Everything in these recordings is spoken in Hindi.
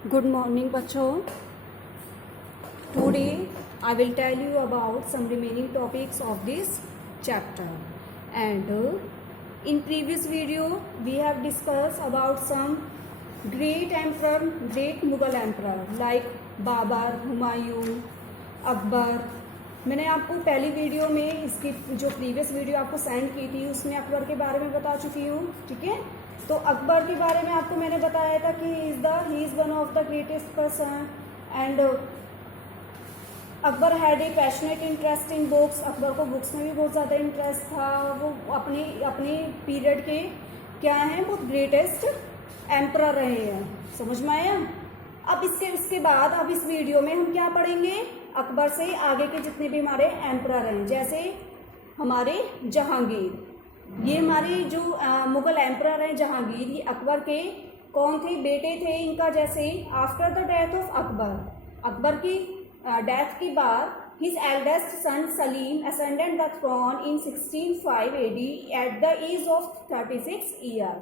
Good morning, bachcho. Today I will tell you about some remaining topics of this chapter. And in previous video we have discussed about some great emperor, great Mughal emperor like Babar, Humayun, Akbar. मैंने आपको पहली वीडियो में इसकी जो प्रीवियस वीडियो आपको सेंड की थी उसमें अकबर के बारे में बता चुकी हूँ. ठीक है, तो अकबर के बारे में आपको मैंने बताया था कि he is one of the greatest person and Akbar had a passionate interest in books. Akbar को बुक्स में भी बहुत ज़्यादा इंटरेस्ट था. वो अपने पीरियड के क्या हैं, वो ग्रेटेस्ट एम्परर रहे हैं. समझ में आया. अब इसके बाद अब इस वीडियो में हम क्या पढ़ेंगे, अकबर से आगे के जितने भी हमारे एम्परर हैं. जैसे हमारे जहांगीर, ये हमारे जो मुगल एम्परर हैं जहांगीर, ये अकबर के कौन थे, बेटे थे इनका. जैसे after the death of Akbar की डेथ के बाद his eldest son Salim ascended the throne in 1605 AD at the age of 36 year.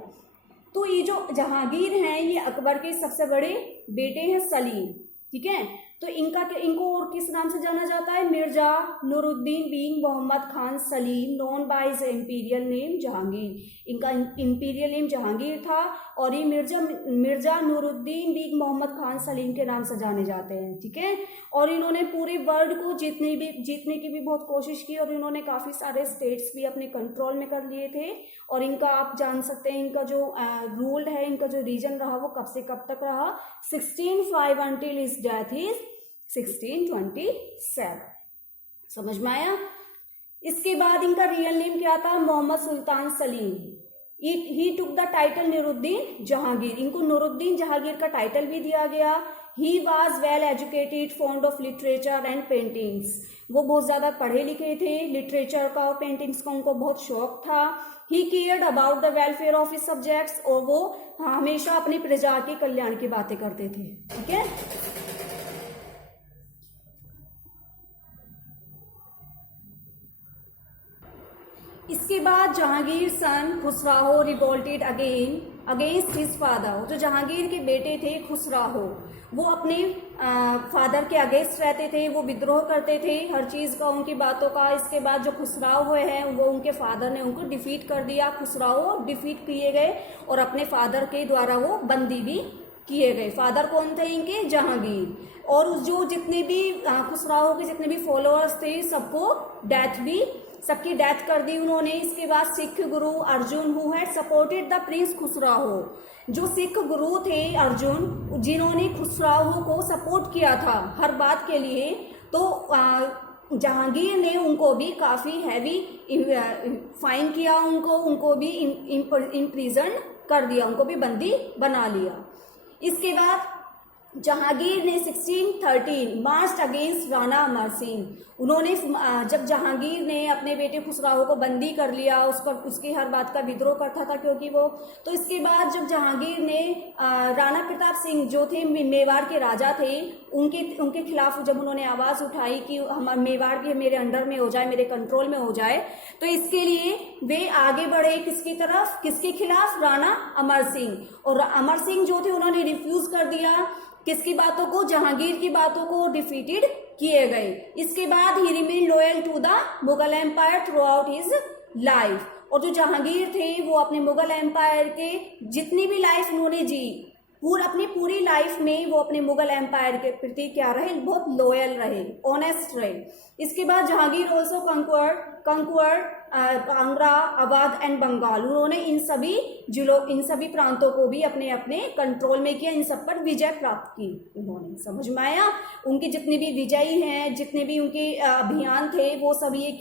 तो ये जो जहांगीर हैं ये अकबर के सबसे बड़े बेटे हैं सलीम. ठीक है, तो इनको और किस नाम से जाना जाता है, Mirza Nuruddin bin Mohammad Khan Salim, known by his imperial name Jahangir. इनका इंपीरियल नेम जहांगीर था और ये मिर्जा नूरुद्दीन बिन मोहम्मद खान सलीम के नाम से जाने जाते हैं. ठीक है, और इन्होंने पूरे वर्ल्ड को जीतने की भी बहुत कोशिश की और इन्होंने काफ़ी सारे स्टेट्स भी अपने कंट्रोल में कर लिए थे. और इनका आप जान सकते हैं इनका जो रूल है, इनका जो रीजन रहा वो कब से कब तक रहा, 1605 अंटिल हिज डेथ इज 1627. समझ में आया. इसके बाद इनका रियल नेम क्या था, Mohammad Sultan Salim. He took the title Nuruddin Jahangir. इनको नूरुद्दीन जहांगीर का टाइटल भी दिया गया. He was well educated, fond of literature and paintings. वो बहुत ज्यादा पढ़े लिखे थे, लिटरेचर का और पेंटिंग्स का उनको बहुत शौक था. He cared about the welfare of his subjects, और वो हमेशा अपनी प्रजा के कल्याण की बातें करते थे. ठीक है, इसके बाद जहांगीर सन खुसराहो रिवोल्टेड अगेंस्ट हिज फादर. जो जहांगीर के बेटे थे खुसराहो, वो अपने फादर के अगेंस्ट रहते थे, वो विद्रोह करते थे हर चीज़ का, उनकी बातों का. इसके बाद जो खुसराहो है वो उनके फादर ने उनको डिफीट कर दिया. खुसराहो डिफीट किए गए और अपने फादर के द्वारा वो बंदी भी किए गए. फादर कौन थे इनके, जहांगीर. और जो जितने भी खुसराहो के जितने भी फॉलोअर्स थे सबकी डेथ कर दी उन्होंने. इसके बाद Sikh guru Arjun who had supported the prince Khusrau, जो सिख गुरु थे अर्जुन, जिन्होंने खुसराहो को सपोर्ट किया था हर बात के लिए, तो जहांगीर ने उनको भी काफी हैवी फाइन किया, उनको भी इम्प्रिजन कर दिया, उनको भी बंदी बना लिया. इसके बाद जहांगीर ने 1613 मार्च अगेंस्ट राणा अमर सिंह. उन्होंने जब जहांगीर ने अपने बेटे खुसराहो को बंदी कर लिया, उसकी हर बात का विद्रोह करता था क्योंकि वो, तो इसके बाद जब जहांगीर ने राणा प्रताप सिंह जो थे मेवाड़ के राजा थे, उनके खिलाफ जब उन्होंने आवाज उठाई कि हमारा मेवाड़ भी मेरे अंडर में हो जाए, मेरे कंट्रोल में हो जाए, तो इसके लिए वे आगे बढ़े किसकी तरफ, किसके खिलाफ, राणा अमर सिंह. और अमर सिंह जो थे उन्होंने रिफ्यूज कर दिया किसकी बातों को, जहांगीर की बातों को, डिफीटेड किए गए. इसके बाद ही remain loyal to the Mughal empire throughout his life. और जो जहांगीर थे वो अपने मुगल एम्पायर के जितनी भी लाइफ उन्होंने जी, अपनी पूरी लाइफ में वो अपने मुगल एम्पायर के प्रति क्या रहे, बहुत लॉयल रहे, ऑनेस्ट रहे. इसके बाद Jahangir also conquered आंग्रा, Awadh and Bengal. उन्होंने इन सभी प्रांतों को भी अपने अपने कंट्रोल में किया, इन सब पर विजय प्राप्त की उन्होंने. समझ में आया. उनके जितने भी विजयी हैं, जितने भी उनके अभियान थे, वो सभी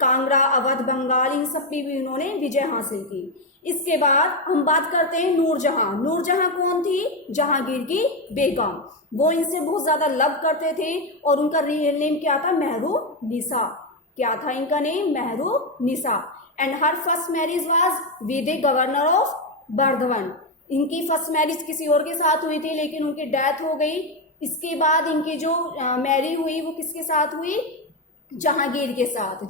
कांगड़ा, अवध, बंगाल, इन सब पे भी उन्होंने विजय हासिल की. इसके बाद हम बात करते हैं नूरजहां कौन थी, जहांगीर की बेगम. वो इनसे बहुत ज्यादा लव करते थे और उनका रियल नेम क्या था, महरूब निसा. क्या था इनका name, Mehrun Nisa. And her first marriage was with a governor of Bardhaman. इनकी फर्स्ट मैरिज किसी और के साथ हुई थी लेकिन उनकी डेथ हो गई. इसके बाद इनकी जो मैरी हुई वो किसके साथ हुई, जहांगीर के साथ।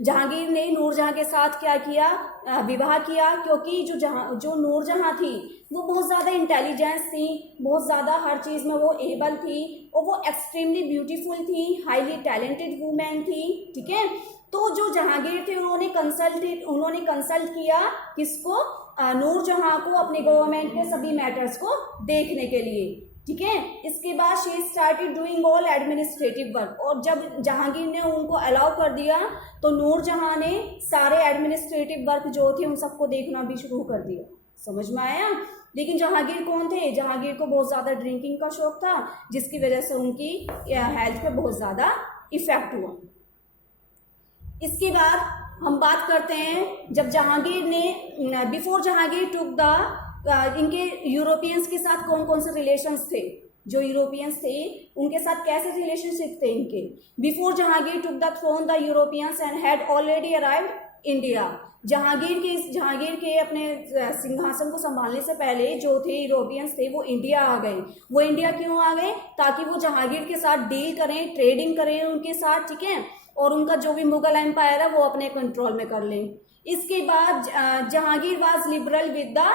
जहांगीर ने नूरजहां के साथ क्या किया, विवाह किया, क्योंकि जो नूरजहां थी वो बहुत ज़्यादा इंटेलिजेंस थी, बहुत ज़्यादा हर चीज़ में वो एबल थी, और वो एक्सट्रीमली ब्यूटीफुल थी, हाईली टैलेंटेड वुमेन थी, ठीक है। तो जो जहांगीर थे उन्होंने कंसल्ट किया किसको, नूरजहां को, अपने गवर्नमेंट के सभी मैटर्स को देखने के लिए, ठीक है। इसके बाद she started doing all administrative work, और जब जहांगीर ने उनको अलाउ कर दिया तो नूरजहां ने सारे एडमिनिस्ट्रेटिव वर्क जो थे उन सबको देखना भी शुरू कर दिया। समझ में आया। लेकिन जहांगीर कौन थे, जहांगीर को बहुत ज़्यादा ड्रिंकिंग का शौक था, जिसकी वजह से उनकी हेल्थ पे बहुत ज़्यादा इफेक्ट हुआ। इसके बाद हम बात करते हैं जब जहांगीर ने, बिफोर जहांगीर टुक द, इनके यूरोपियंस के साथ कौन कौन से रिलेशंस थे, जो यूरोपियंस थे उनके साथ कैसे रिलेशनशिप थे इनके। Before Jahangir took the throne the Europeans and had already arrived India. Jahangir के अपने सिंहासन को संभालने से पहले जो थे यूरोपियंस थे वो इंडिया आ गए। वो इंडिया क्यों आ गए, ताकि वो जहांगीर के साथ डील करें, ट्रेडिंग करें उनके साथ, ठीक है, और उनका जो भी मुगल एम्पायर है वो अपने कंट्रोल में कर लें। इसके बाद Jahangir was liberal with the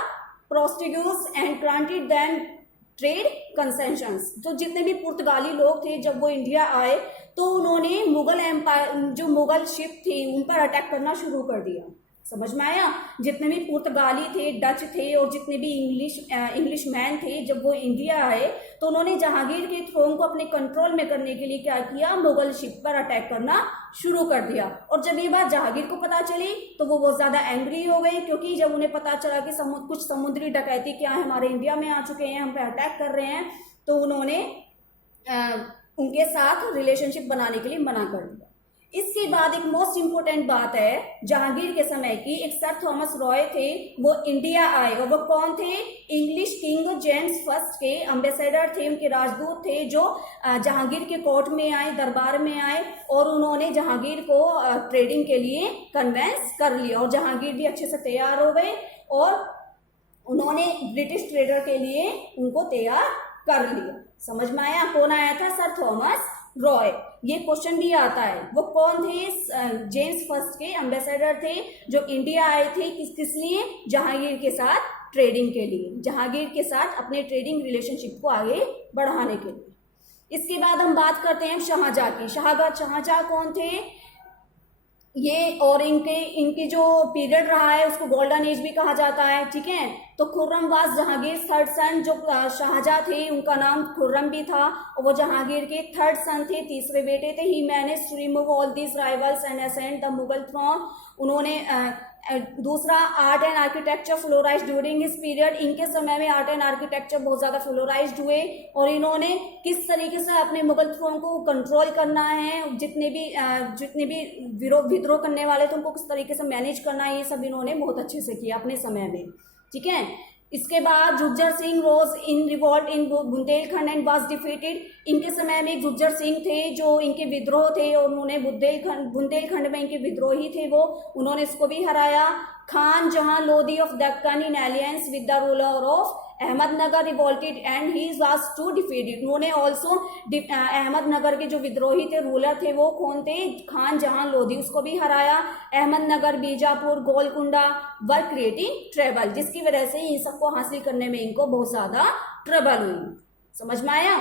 Portuguese and granted them trade concessions. तो जितने भी पुर्तगाली लोग थे जब वो इंडिया आए तो उन्होंने मुगल एम्पायर, जो मुगल शिप थी उन पर अटैक करना शुरू कर दिया। समझ में आया। जितने भी पुर्तगाली थे, डच थे, और जितने भी इंग्लिश मैन थे, जब वो इंडिया आए तो उन्होंने जहांगीर के थ्रोन को अपने कंट्रोल में करने के लिए क्या किया, मुगल शिप पर अटैक करना शुरू कर दिया। और जब ये बात जहांगीर को पता चली तो वो बहुत ज्यादा एंग्री हो गई, क्योंकि जब उन्हें पता चला कि कुछ समुद्री डकैती क्या है, हमारे इंडिया में आ चुके हैं, हम पे अटैक कर रहे हैं, तो उन्होंने उनके साथ रिलेशनशिप बनाने के लिए मना कर दिया। इसके बाद एक मोस्ट इंपोर्टेंट बात है जहांगीर के समय की, एक सर थॉमस रॉय थे, वो इंडिया आए, और वो कौन थे, इंग्लिश किंग जेम्स फर्स्ट के एम्बेसडर थे, उनके राजदूत थे, जो जहांगीर के कोर्ट में आए, दरबार में आए, और उन्होंने जहांगीर को ट्रेडिंग के लिए कन्वेंस कर लिया, और जहांगीर भी अच्छे से तैयार हो गए, और उन्होंने ब्रिटिश ट्रेडर के लिए उनको तैयार कर लिया। समझ में आया। कौन आया था, सर थॉमस रॉय। ये क्वेश्चन भी आता है, वो कौन थे, जेम्स फर्स्ट के एम्बेसडर थे, जो इंडिया आए थे किस लिए, जहांगीर के साथ ट्रेडिंग के लिए, जहांगीर के साथ अपने ट्रेडिंग रिलेशनशिप को आगे बढ़ाने के लिए। इसके बाद हम बात करते हैं शाहजहां की। शाहजहां कौन थे ये, और इनके जो पीरियड रहा है उसको गोल्डन एज भी कहा जाता है, ठीक है। तो खुर्रम वाज जहांगीर थर्ड सन। जो शाहजहां थे उनका नाम खुर्रम भी था, और वो जहांगीर के थर्ड सन थे, तीसरे बेटे थे। He manage to remove all this rivals and ascend the Mughal throne. उन्होंने दूसरा, art and architecture flourish during his period. इनके समय में आर्ट एंड आर्किटेक्चर बहुत ज्यादा फ्लोराइज हुए, और इन्होंने किस तरीके से अपने मुगल थ्रोन को कंट्रोल करना है, जितने भी विद्रोह करने वाले थे उनको किस तरीके से मैनेज करना है, ये सब इन्होंने बहुत अच्छे से किया अपने समय में, ठीक है। इसके बाद Jhujhar Singh rose in revolt in Bundelkhand and was defeated. इनके समय में झज्जर सिंह थे जो इनके विद्रोह थे, और उन्होंने बुंदेलखंड में इनके विद्रोही थे वो, उन्होंने इसको भी हराया। Khan Jahan Lodi of Deccan in alliance with the ruler of Ahmadnagar revolted and he was to defeated. उन्होंने ऑल्सो अहमदनगर के जो विद्रोही थे, रूलर थे, वो कौन थे, खान जहां लोधी, उसको भी हराया। अहमदनगर, बीजापुर, गोलकुंडा वर क्रिएटिंग ट्रबल, जिसकी वजह से इन सबको हासिल करने में इनको बहुत ज्यादा ट्रबल हुई। समझ में आया।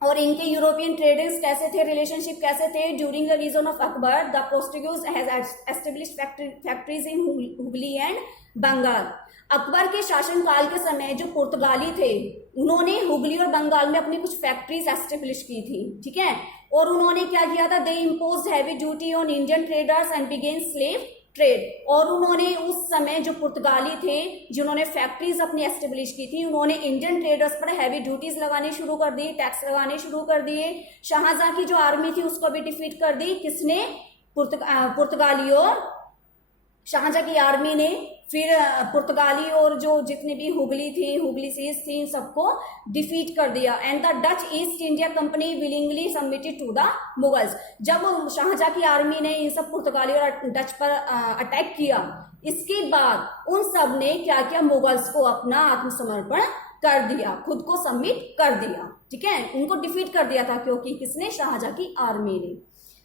और इनके यूरोपियन ट्रेडर्स कैसे थे, रिलेशनशिप कैसे थे। During the reign of Akbar the Portuguese has established factories in Hooghly and Bengal. Akbar के शासनकाल के समय जो पुर्तगाली थे उन्होंने हुगली और बंगाल में अपनी कुछ फैक्ट्रीज एस्टेब्लिश की थी, ठीक है। और उन्होंने क्या किया था, they imposed heavy duty on Indian traders and began slave trade. और उन्होंने उस समय जो पुर्तगाली थे जिन्होंने फैक्ट्रीज अपनी एस्टेब्लिश की थी, उन्होंने इंडियन ट्रेडर्स पर हैवी ड्यूटीज लगाने शुरू कर दी, टैक्स लगाने शुरू कर दिए। शाहजहां की जो आर्मी थी उसको भी डिफीट कर दी, किसने, पुर्तगालियों, शाहजहां की आर्मी ने। फिर पुर्तगाली और जो जितने भी हुगली सीज थी, इन सबको डिफीट कर दिया। And the Dutch East India Company willingly submitted to the Mughals. जब शाहजहां की आर्मी ने इन सब पुर्तगाली और डच पर अटैक किया, इसके बाद उन सब ने क्या किया, मुगल्स को अपना आत्मसमर्पण कर दिया, खुद को सबमिट कर दिया, ठीक है। उनको डिफीट कर दिया था, क्योंकि किसने, शाहजहां की आर्मी ने।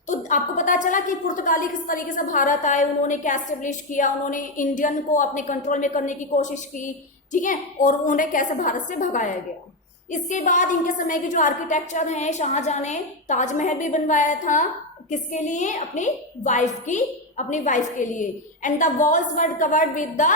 तो आपको पता चला कि पुर्तगाली किस तरीके से भारत आए, उन्होंने क्या एस्टेब्लिश किया, उन्होंने इंडियन को अपने कंट्रोल में करने की कोशिश की, ठीक है, और उन्हें कैसे भारत से भगाया गया। इसके बाद इनके समय के जो आर्किटेक्चर हैं, शाहजहां ने ताजमहल भी बनवाया था, किसके लिए, अपनी वाइफ के लिए। And the walls were covered with the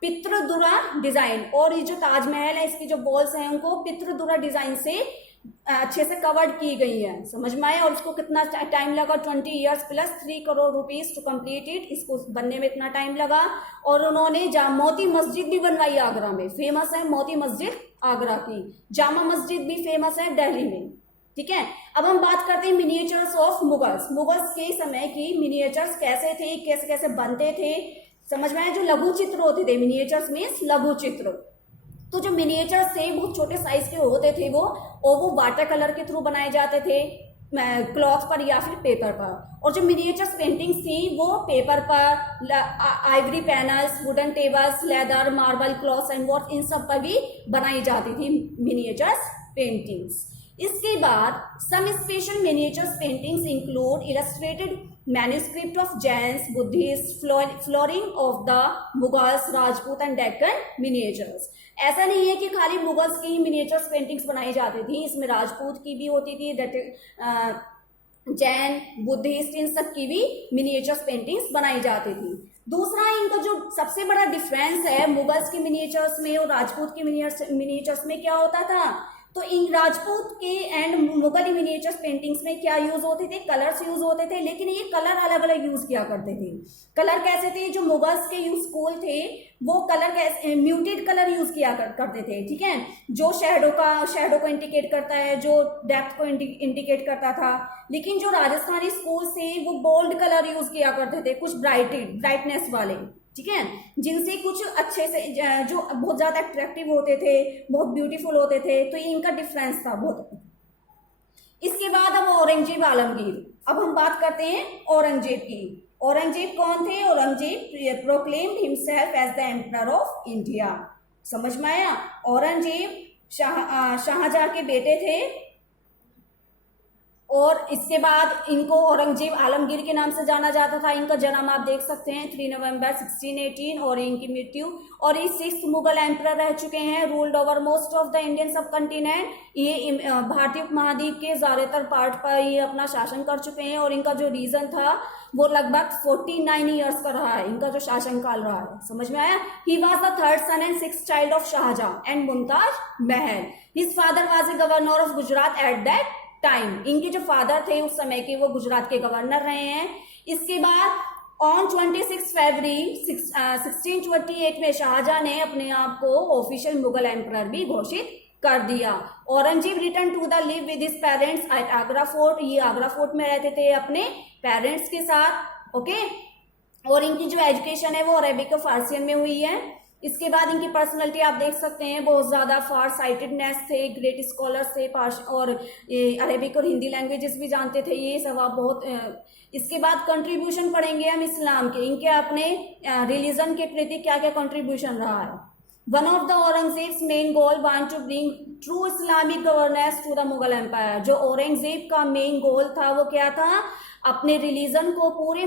pietra dura design, और ये जो ताजमहल है इसकी जो वॉल्स हैं उनको पितृदुरा डिजाइन से अच्छे से कवर्ड की गई है, समझ में आया। और उसको कितना टाइम लगा, 20 years plus 3 crore rupees to complete it, इसको बनने में इतना टाइम लगा। और उन्होंने मोती मस्जिद भी बनवाई आगरा में, फेमस है मोती मस्जिद आगरा की। जामा मस्जिद भी फेमस है दिल्ली में, ठीक है। अब हम बात करते हैं मिनिएचर्स ऑफ मुगल्स। मुगल्स के समय की मिनिएचर्स कैसे थे, कैसे कैसे बनते थे, समझ में आया। जो लघु चित्र होते थे, मिनिएचर्स मीन्स लघु चित्र, तो जो मिनिएचर्स थे बहुत छोटे साइज के होते थे वो वाटर कलर के थ्रू बनाए जाते थे, क्लॉथ पर या फिर पेपर पर। और जो मिनिएचर्स पेंटिंग्स थी वो पेपर पर, ivory panels, wooden tables, leather, marble, cloth and what, इन सब पर भी बनाई जाती थी मिनिएचर्स पेंटिंग्स। इसके बाद some special miniatures paintings include illustrated manuscript of Jains, Buddhist, flowering of the Mughals, Rajput and Deccan miniatures. ऐसा नहीं है कि खाली मुगल्स की ही मिनिएचर्स पेंटिंग्स बनाई जाती थी, इसमें राजपूत की भी होती थी, जैन, बुद्धिस्ट, इन सब की भी मिनिएचर्स पेंटिंग्स बनाई जाती थी। दूसरा इनका जो सबसे बड़ा डिफरेंस है मुगल्स की मिनिएचर्स में और राजपूत की मिनिएचर्स में क्या होता था, तो इन राजपूत के एंड मुगल मिनिएचर्स पेंटिंग्स में क्या यूज होते थे, कलर्स यूज होते थे, लेकिन ये कलर अलग अलग यूज किया करते थे। कलर कैसे थे, जो मुगल्स के यूज स्कूल थे वो कलर कैसे म्यूटेड कलर यूज किया करते थे, ठीक है, जो शैडो को इंडिकेट करता है, जो डेप्थ को इंडिकेट करता था। लेकिन जो राजस्थानी स्कूल थे वो बोल्ड कलर यूज किया करते थे, कुछ ब्राइटनेस वाले, ठीक है, जिनसे कुछ अच्छे से जो बहुत ज्यादा अट्रैक्टिव होते थे, बहुत ब्यूटीफुल होते थे, तो ये इनका डिफरेंस था बहुत। इसके बाद अब औरंगजेब आलमगीर। अब हम बात करते हैं औरंगजेब की। औरंगजेब कौन थे, Aurangzeb proclaimed himself as the emperor of India, समझ में आया। औरंगजेब शाहजहां के बेटे थे, और इसके बाद इनको औरंगजेब आलमगीर के नाम से जाना जाता था। इनका जन्म आप देख सकते हैं 3 नवंबर 1618 और इनकी मृत्यु, और ये 6th मुगल एम्परर रह चुके हैं, ruled over most of the Indian सब कंटिनेंट। ये भारतीय उपमहाद्वीप के ज्यादातर पार्ट पर ये अपना शासन कर चुके हैं, और इनका जो रीजन था वो लगभग 49 ईयर्स का रहा है, इनका जो शासनकाल रहा है, समझ में आया। He was the 3rd son and 6th child of Shahjahan and Mumtaz Mahal. His father was a governor of Gujarat at that time. इनके जो फादर थे उस समय के वो गुजरात के गवर्नर रहे हैं। इसके बाद ऑन 26 फरवरी 1628 में शाहजहां ने अपने आप को ऑफिशियल मुगल एम्परर भी घोषित कर दिया। Aurangzeb return to the live with his parents at Agra Fort. ये आगरा फोर्ट में रहते थे अपने पेरेंट्स के साथ, ओके। और इनकी जो एजुकेशन है वो अरेबिक और फारसियन में हुई है। इसके बाद इनकी पर्सनैलिटी आप देख सकते हैं, बहुत ज्यादा फार साइटेडनेस थे, ग्रेट स्कॉलर्स थे, और अरेबिक और हिंदी लैंग्वेजेस भी जानते थे, ये सब आप बहुत। इसके बाद कंट्रीब्यूशन पढ़ेंगे हम इस्लाम के, इनके अपने रिलीजन के प्रति क्या क्या कंट्रीब्यूशन रहा है। One of the Aurangzeb's main goal want to bring true Islamic governance to the Mughal empire. जो औरंगजेब का मेन गोल था वो क्या था, अपने रिलीजन को पूरे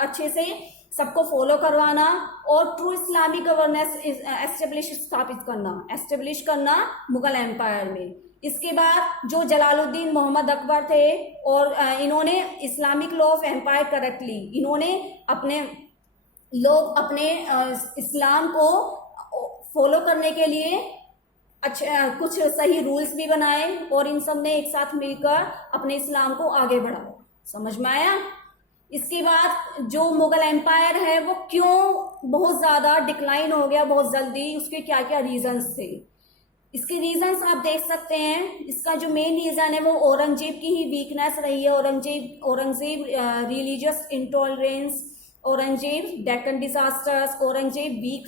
अच्छे से सबको फॉलो करवाना और ट्रू इस्लामिक गवर्नेंस एस्टेब्लिश करना मुगल एम्पायर में। इसके बाद जो जलालुद्दीन मोहम्मद अकबर थे, और इन्होंने Islamic law of empire correctly, इन्होंने अपने लोग अपने इस्लाम को फॉलो करने के लिए अच्छे कुछ सही रूल्स भी बनाए, और इन सब ने एक साथ मिलकर अपने इस्लाम को आगे बढ़ाया, समझ में आया। इसके बाद जो मुगल एम्पायर है वो क्यों बहुत ज्यादा डिक्लाइन हो गया बहुत जल्दी, उसके क्या क्या रीजंस थे, इसके रीजंस आप देख सकते हैं। इसका जो मेन रीजन है वो औरंगजेब की ही वीकनेस रही है। Aurangzeb religious intolerance, Aurangzeb Deccan disasters, Aurangzeb weak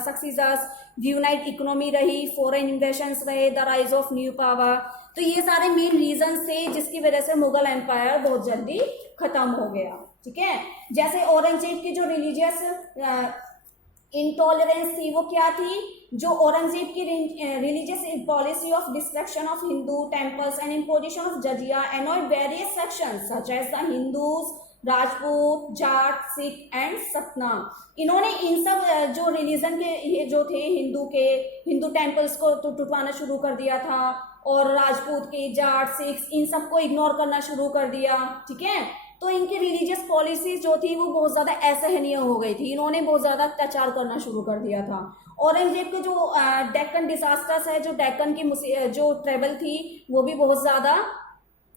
successors, unite economy रही, फॉरेन इन्वेशंस रहे, the rise of new power. तो ये सारे मेन रीजंस थे जिसकी वजह से मुगल एम्पायर बहुत जल्दी खत्म हो गया, ठीक है। जैसे औरंगजेब की जो रिलीजियस इंटॉलरेंस थी वो क्या थी, जो औरंगजेब की religious policy of destruction of Hindu temples and imposition of jizya annoyed various sections such as the Hindus, Rajput, Jat, Sikh and Satnami. इन्होंने इन सब जो रिलीजन के ये जो थे हिंदू टेम्पल्स को टूटवाना शुरू कर दिया था, और राजपूत के, जाट, सिख, इन सबको इग्नोर करना शुरू कर दिया। ठीक है, तो इनकी रिलीजियस पॉलिसी जो थी वो बहुत ज्यादा असहनीय हो गई थी, इन्होंने बहुत ज्यादा अत्याचार करना शुरू कर दिया था। औरंगजेब के जो डेक्कन डिजास्टर्स है, जो डेक्कन की जो ट्रेवल थी,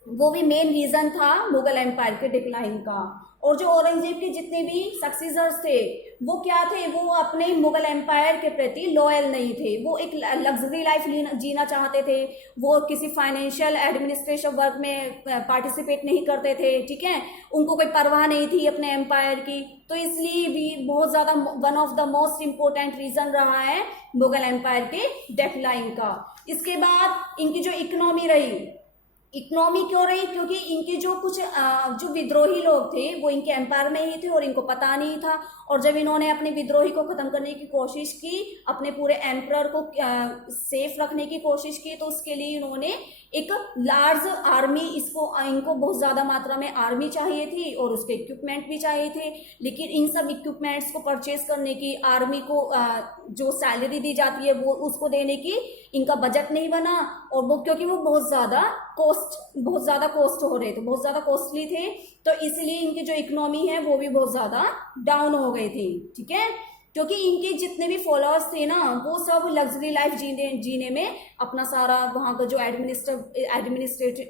वो भी मेन रीजन था मुगल एम्पायर के डिक्लाइन का। और जो औरंगजेब के जितने भी सक्सेसर्स थे वो क्या थे, वो अपने मुगल एम्पायर के प्रति लॉयल नहीं थे, वो एक लग्जरी लाइफ जीना चाहते थे, वो किसी फाइनेंशियल एडमिनिस्ट्रेशन वर्क में पार्टिसिपेट नहीं करते थे। ठीक है, उनको कोई परवाह नहीं थी अपने एम्पायर की, तो इसलिए भी बहुत ज्यादा one of the most important reason रहा है मुगल एम्पायर के डिक्लाइन का। इसके बाद इनकी जो इकोनॉमी रही, इकोनॉमी क्यों रही, क्योंकि इनके जो कुछ जो विद्रोही लोग थे वो इनके एम्पायर में ही थे और इनको पता नहीं था, और जब इन्होंने अपने विद्रोही को खत्म करने की कोशिश की, अपने पूरे एम्परर को सेफ रखने की कोशिश की, तो उसके लिए इन्होंने एक लार्ज आर्मी, इनको बहुत ज्यादा मात्रा में आर्मी चाहिए थी और उसके इक्विपमेंट भी चाहिए थे। लेकिन इन सब इक्विपमेंट्स को परचेज करने की, आर्मी को जो सैलरी दी जाती है वो उसको देने की इनका बजट नहीं बना, और वो क्योंकि वो बहुत ज्यादा कॉस्ट हो रहे थे, बहुत ज्यादा कॉस्टली थे, तो इसलिए इनकी जो इकोनॉमी है वो भी बहुत ज्यादा डाउन हो गई थी। ठीक है, क्योंकि इनके जितने भी फॉलोअर्स थे ना, वो सब लग्जरी लाइफ जीने में अपना सारा वहाँ का जो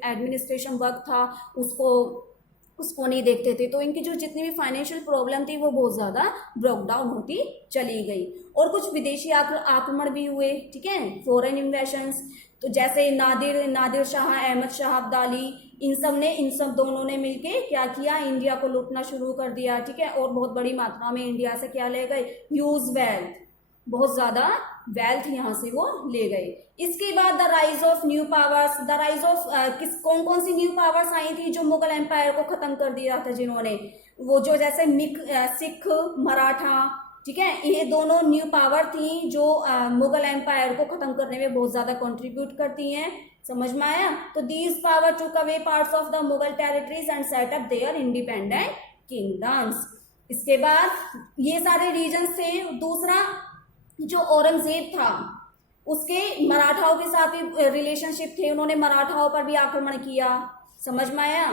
एडमिनिस्ट्रेशन वर्क था उसको नहीं देखते थे, तो इनकी जो जितनी भी फाइनेंशियल प्रॉब्लम थी वो बहुत ज़्यादा ब्रेक डाउन होती चली गई। और कुछ विदेशी आक्रमण भी हुए। ठीक है, फॉरेन इन्वेशंस, तो जैसे नादिर शाह, अहमद शाह अब्दाली, इन सब दोनों ने मिलके क्या किया, इंडिया को लूटना शुरू कर दिया। ठीक है, और बहुत बड़ी मात्रा में इंडिया से क्या ले गए, ह्यूज वेल्थ, बहुत ज्यादा वेल्थ यहाँ से वो ले गए। इसके बाद the rise of new powers, the rise of कौन सी न्यू पावर्स आई थी जो मुगल एम्पायर को खत्म कर दिया था, जिन्होंने वो जो जैसे सिख, मराठा, ठीक है, ये दोनों न्यू पावर थी जो मुगल एम्पायर को खत्म करने में बहुत ज्यादा कंट्रीब्यूट करती हैं। समझ में आया? तो these power took away parts of the Mughal territories and set up their independent kingdoms. इसके बाद ये सारे रीजन्स थे। दूसरा, जो औरंगजेब था उसके मराठाओं के साथ भी रिलेशनशिप थे, उन्होंने मराठाओं पर भी आक्रमण किया। समझ में आया?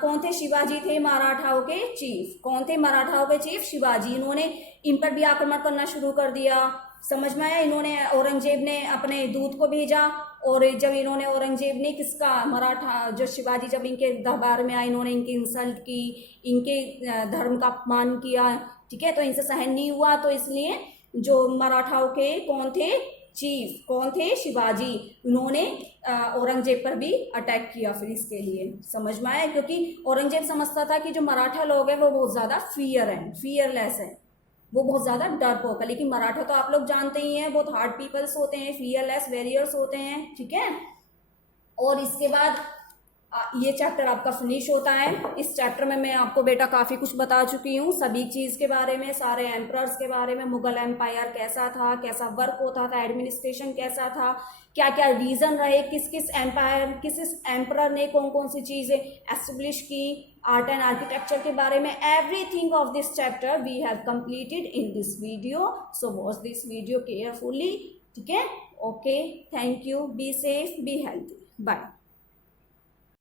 कौन थे? शिवाजी थे मराठाओं के चीफ। कौन थे मराठाओं के चीफ? शिवाजी। इन्होंने इन पर भी आक्रमण करना शुरू कर दिया। समझ में आया? इन्होंने, औरंगजेब ने अपने दूत को भेजा, और जब इन्होंने, औरंगजेब ने किसका, मराठा, जो शिवाजी जब इनके दरबार में आए, इन्होंने इनकी इंसल्ट की, इनके धर्म का अपमान किया। ठीक है, तो इनसे सहन नहीं हुआ, तो इसलिए जो मराठाओं के कौन थे चीफ, कौन थे? शिवाजी। उन्होंने औरंगजेब पर भी अटैक किया फिर इसके लिए। समझ में आया? क्योंकि औरंगजेब समझता था कि जो मराठा लोग हैं वो बहुत ज्यादा फियरलेस है, वो बहुत ज्यादा डरपोक है। लेकिन मराठा तो आप लोग जानते ही हैं, बहुत हार्ड पीपल्स होते हैं, फियरलेस वॉरियर्स होते हैं। ठीक है, और इसके बाद ये चैप्टर आपका फिनिश होता है। इस चैप्टर में मैं आपको बेटा काफ़ी कुछ बता चुकी हूँ, सभी चीज़ के बारे में, सारे एम्परर्स के बारे में, मुगल एम्पायर कैसा था, कैसा वर्क होता था, एडमिनिस्ट्रेशन कैसा था, क्या क्या रीज़न रहे, किस किस एम्परर ने कौन कौन सी चीज़ें एस्टेब्लिश की, आर्ट एंड आर्किटेक्चर के बारे में, everything of this chapter we have completed in this video. So watch this video carefully. ठीक है, okay, thank you, be safe, be healthy, bye.